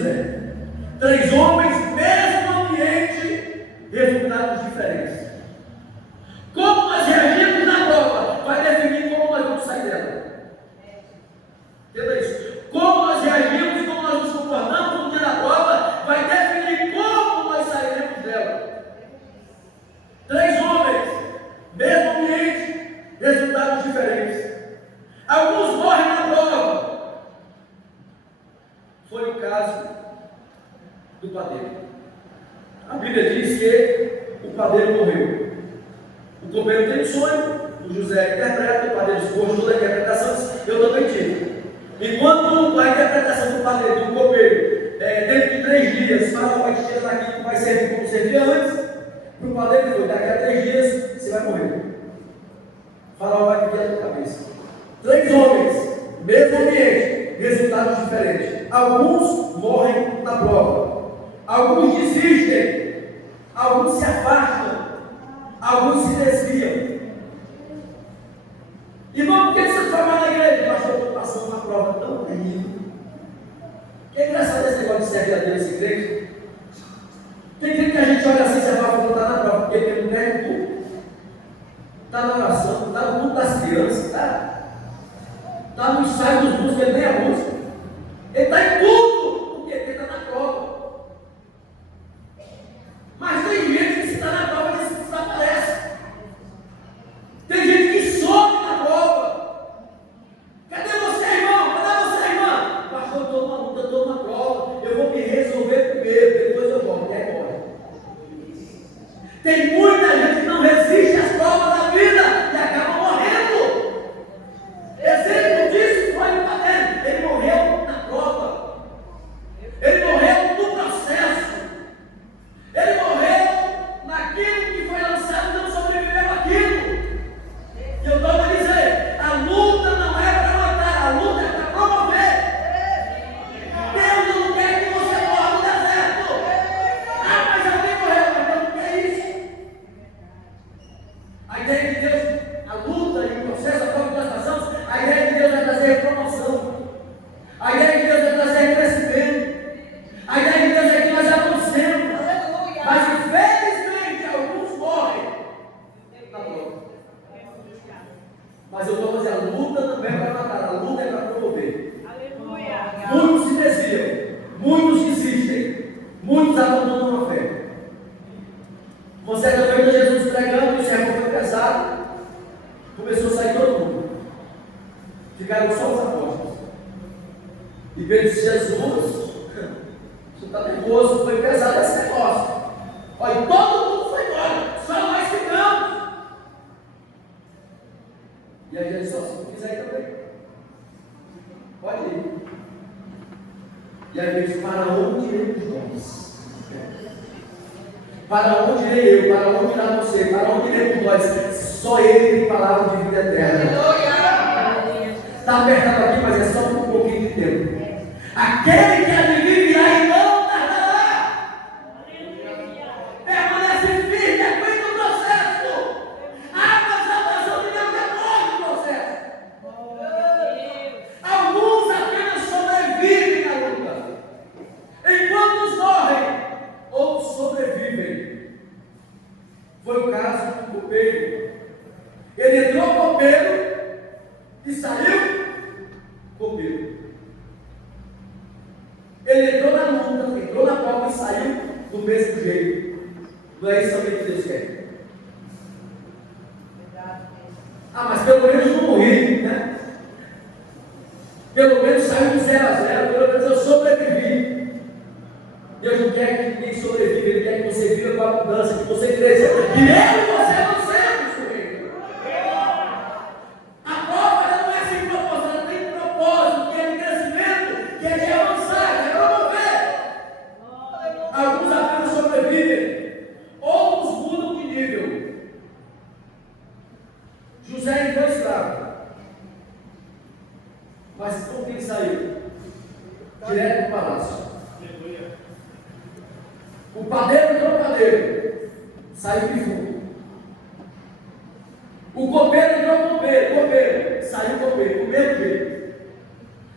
José. 3 homens, mesmo ambiente, resultados diferentes. Como nós reagimos na prova vai definir como nós vamos sair dela. Entenda isso. Como nós reagimos, como nós nos comportamos no dia da prova vai definir como nós sairemos dela. 3 homens, mesmo ambiente, resultados diferentes. Alguns morrem na prova. Foi o caso do padeiro. A Bíblia diz que o padeiro morreu. O copeiro tem um sonho, o José interpreta, o padeiro escolhe toda a interpretação, eu também tive. Enquanto a interpretação do padeiro, do copeiro, dentro de 3 dias, Faraó vai te tirar daqui, que vai servir como servia antes, para o padeiro foi, daqui a 3 dias você vai morrer. Faraó vai pedir a tua cabeça. 3 homens, mesmo ambiente, resultados diferentes. Alguns morrem na prova, alguns desistem, alguns se afastam, alguns se desviam. Irmão, por que você trabalha na igreja? Pastor, eu estou passando uma prova tão terrível. É engraçado esse negócio de servir a Deus e crente. Tem crente que a gente olha assim e fala que não está na prova, porque ele não quer tudo. Está na oração, está no culto das crianças, está no ensaio dos músicos, ele nem é músico. Ele está em tudo, porque ele está na prova. Mas tem gente que se está na prova e desaparece. Tem gente que some na prova. Cadê você, irmão? Cadê você, irmã? Pastor, eu estou numa luta, estou numa prova. Eu vou me resolver primeiro, depois eu volto. E aí morre. Tem muita gente que não resiste às provas da vida e acaba morrendo. Exemplo disso foi o padeiro. Ele morreu na prova. Ele morreu no processo. Ele morreu naquilo que foi lançado e não sobreviveu àquilo. E eu estou a dizer, a luta não é para matar, a luta é para promover. Deus não quer que você morra no deserto. Ah, mas alguém morreu, mas Deus não quer isso. A ideia de Deus, a luta e o processo, a prova que nós passamos, a ideia de Deus é trazer promoção. A ideia de Deus é trazer crescimento. A ideia de Deus é que nós avancemos. Mas infelizmente alguns morrem na prova. Mas eu estou dizendo, a luta não é para matar, a luta é para promover. Muitos se desviam, muitos desistem, muitos abandonam a fé. Você está vendo Jesus pregando e o sermão foi pesado. Começou a sair todo mundo. Ficaram só os apóstolos. E Pedro disse, Jesus, você está nervoso, foi pesado esse negócio. Olha, todo mundo foi embora, só nós ficamos. E aí ele disse, se tu quiser ir também, pode ir. E aí ele disse, para onde iremos nós? Para onde irei eu? Para onde irá você? Para onde iremos nós? Só Ele tem palavra de vida eterna. Está apertado aqui, mas é só por um pouquinho de tempo. Aquele que há de vir virá e não tardará. Permanece firme, aguenta o processo. Abra a salvação de Deus depois do processo. Alguns apenas sobrevivem à luta. Enquanto uns morrem, outros sobrevivem. Foi o caso do copeiro. Ele entrou copeiro e saiu copeiro. Ele entrou na luta, entrou na prova e saiu do mesmo jeito. Não é isso também que Deus quer? Ah, mas pelo menos não morri, né? Pelo menos saiu do 0 a 0, pelo menos eu sobrevivi. Deus não quer que ninguém sobreviva, Ele quer que você viva com a abundância, que você cresça. E eu e você avancemos com Ele. A prova ela não é sem propósito, ela tem propósito, que é de crescimento, que é de avançar, que é promover. Alguns apenas sobrevivem, outros mudam de nível. José entrou escravo, mas como que ele saiu? Direto para o palácio. O padeiro entrou no padeiro, saiu vivo. O copeiro entrou no copeiro, saiu copeiro, do mesmo jeito.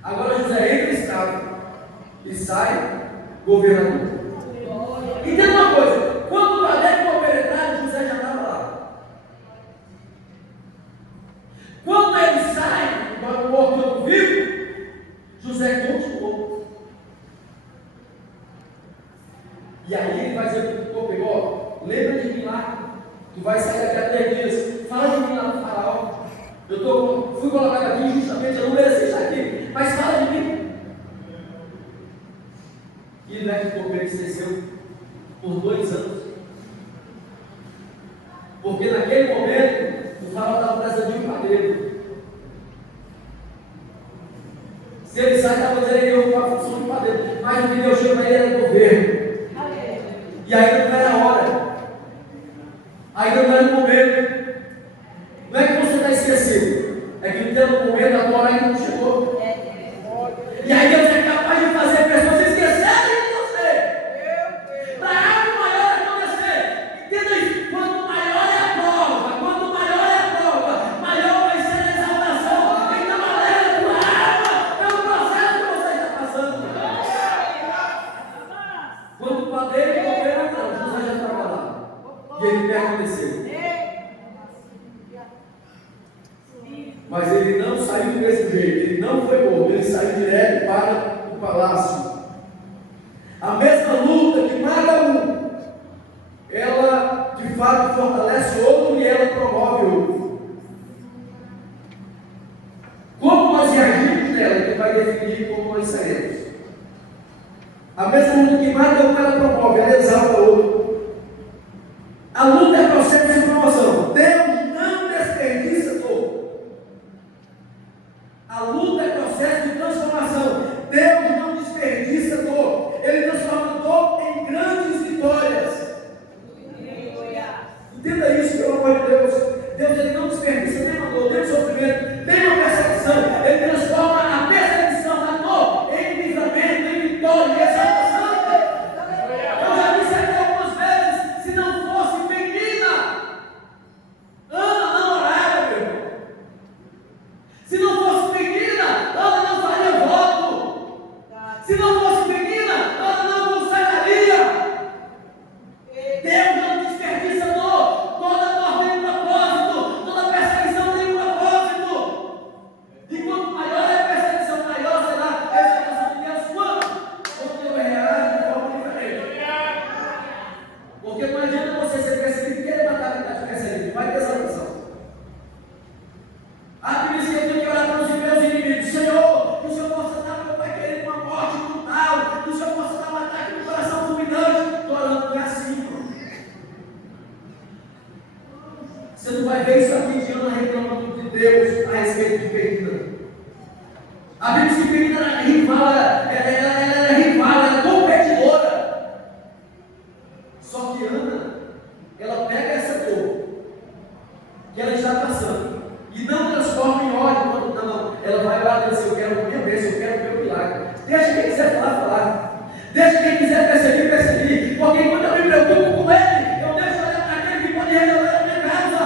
Agora José entra escravo e sai governador. Entenda uma coisa, quando o Caleb foi penetrado, José já estava lá. Quando ele sai para o morto vivo, José continuou. E aí ele vai dizer para o pegou, lembra de mim lá, tu vai sair daqui a 3 dias, fala de mim lá no faraó. Fui colocado aqui justamente, eu não merecia estar aqui, mas fala de mim. E ele vai que permaneceu por 2 anos. Porque naquele momento, o faraó estava precisando de um padeiro. Se ele sai, estava dizendo que eu faço a função de padeiro. Mas o que Deus chama para ele era governo. E ainda não era a hora. Ainda não era o momento. Não é que você está esquecido. É que no tempo momento a hora ainda não chegou. E aí Deus é capaz de fazer pessoas esquecerem de você. Para algo maior acontecer. Entenda isso. Quanto maior é a prova, maior vai ser a exaltação. Então alegre a tua alma pelo processo que você está passando. Quando o padeiro e o governo entraram, José já estava lá. E ele permaneceu. Mas ele não saiu do mesmo jeito, ele não foi morto, ele saiu direto para o palácio. A mesma luta que mata um, ela de fato fortalece outro e ela promove outro. Como nós reagimos nela, que vai definir como nós sairemos. A mesma luta que mata um, ela promove, ela exalta outro. A luta é processo de promoção. Deus não desperdiça dor. A luta é processo de transformação. Deus não desperdiça dor. Ele transforma dor em grandes vitórias. Entenda isso, pelo amor de Deus. Deus ele não desperdiça nem uma dor, nem um sofrimento, nem uma perseguição. Ele transforma a perseguição, a dor, em livramento, em vitória, em exaltação. Eu já disse aqui algumas vezes, se não fosse menina, Ana não orava, meu irmão. Se não fosse menina, Ana não faria voto. Se não fosse menina, Ana não consagraria. Deus não desperdiça dor. Toda dor tem um propósito. Toda perseguição tem um propósito. E quanto maior é a perseguição, maior será a exaltação de Deus. Quando eu reajo de forma diferente. Porque não adianta você ser perseguido e querer matar a verdade perseguido. Vai ter exaltação. A Bíblia diz que eu tenho que orar pelos meus inimigos. Senhor, que o Senhor possa dar meu pai querido uma morte brutal, que o Senhor possa dar um ataque no coração fulminante. Estou orando, não é assim, irmão. Você não vai ver isso aqui de Ana reclamando de Deus a respeito de Penina. A Bíblia diz que Penina era rival, ela era rival, ela era competidora. Só que Ana, ela pega essa dor que ela está passando e não transforma em ódio. Não. Ela vai lá e diz assim, eu quero a minha bênção, eu quero o meu milagre. Deixa quem quiser falar. Deixa quem quiser perseguir. Porque quando eu me preocupo com ele, eu deixo olhar para aquele que pode resolver a minha causa.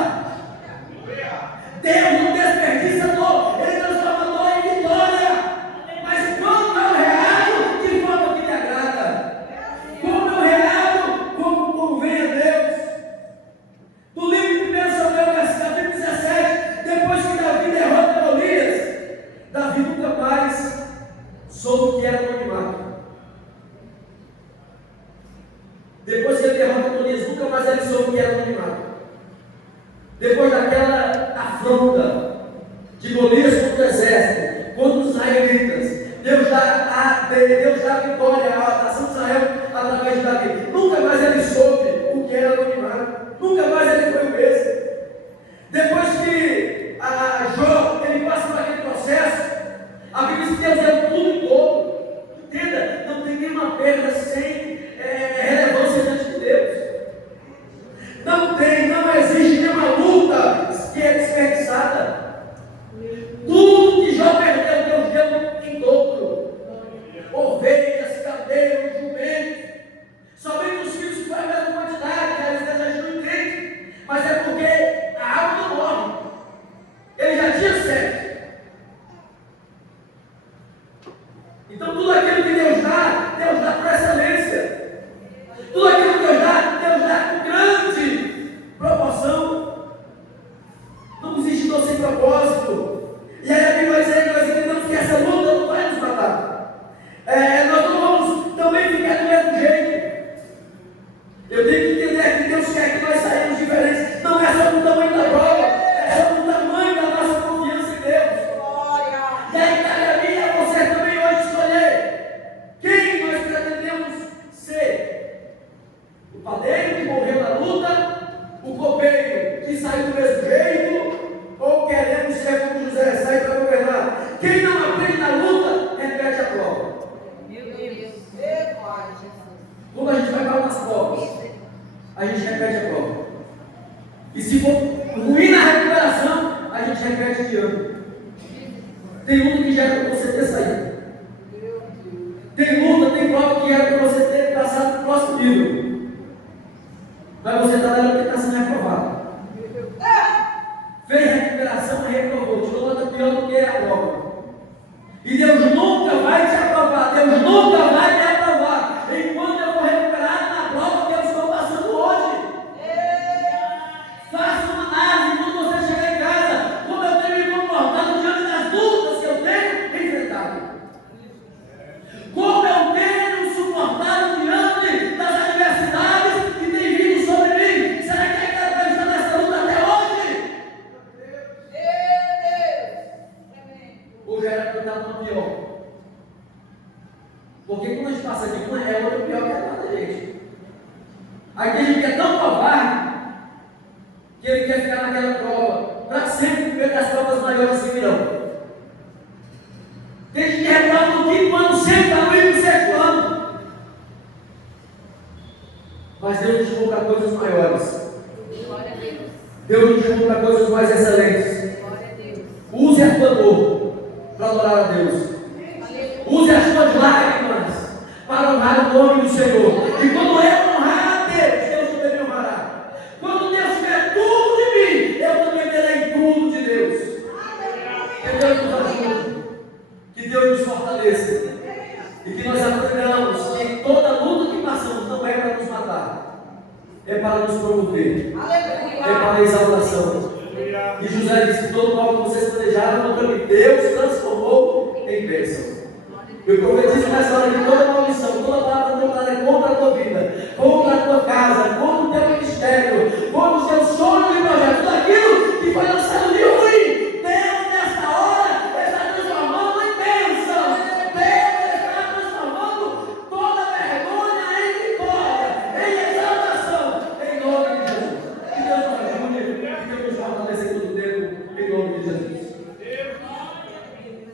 Deus não desperdiça dor, ele transforma dor em vitória. Mas quando eu reajo de forma que lhe agrada, como eu reajo, como vem a Deus. No livro de 1 Samuel, capítulo 17, depois que Davi derrota Golias, Davi nunca mais soube o que era anonimato. Depois que ele derrota Golias, nunca mais ele soube o que era anonimato. Depois daquela afronta de Golias contra o exército, contra os israelitas, Deus dá a vitória à nação de Israel através de Davi. Nunca mais ele soube o que era anonimato. Nunca mais ele foi o mesmo. Depois que Jó ele passa por aquele processo, a Bíblia diz que Deus é tudo em todo. Entenda? Não tem nenhuma perda sem relevância diante de Deus. Não existe nenhuma luta que é desperdiçada. Tudo que Jó perdeu, Deus deu em dobro. Ovelhas, camelos, jumentos. Somente os filhos que foi a mesma quantidade, que às vezes a gente não entende. Mas é porque a alma não morre. Ele já tinha 7. Então tudo aquilo que Deus dá por excelência. reprovado nas provas, a gente repete a prova. E se for ruim na recuperação, a gente repete de ano. Tem luta que já era para você ter saído. Tem luta, tem prova que era para você ter passado para o próximo nível. Mas você está lá porque está sendo reprovado. Fez recuperação e reprovou. Tirou nota pior do que a prova. E Deus nunca vai te aprovar. Deus nunca vai me aprovar. Enquanto eu for recuperado na prova que eu estou passando hoje. Faça uma análise quando você chegar em casa. Como eu tenho me comportado diante das lutas que eu tenho enfrentado. Como eu tenho suportado diante das adversidades que têm vindo sobre mim. Será que ainda vai estar nessa luta até hoje? Ou já era para estar numa pior? Porque quando a gente passa de uma, é outra pior que a outra, gente. Aí tem gente que é tão covarde que ele quer ficar naquela prova para sempre ver as provas maiores que virão. Tem gente que reprova no quinto ano, sempre para não ir para o sexto ano. Mas Deus nos chamou para coisas maiores. Deus nos chamou para coisas mais excelentes. Use a tua dor para adorar a Deus. Use as tuas lágrimas para honrar o nome do Senhor. E quando eu honrar a Deus, Deus também me honrará. Quando Deus tiver tudo de mim, eu também terei tudo de Deus. Que Deus nos ajude. Que Deus nos fortaleça. E que nós aprendamos que toda luta que passamos não é para nos matar. É para nos promover. É para a exaltação. E José disse: todo mal que vocês planejaram, Deus transformou em bênção. Eu profetizo nessa hora que toda maldição, toda palavra contada contra a tua vida, com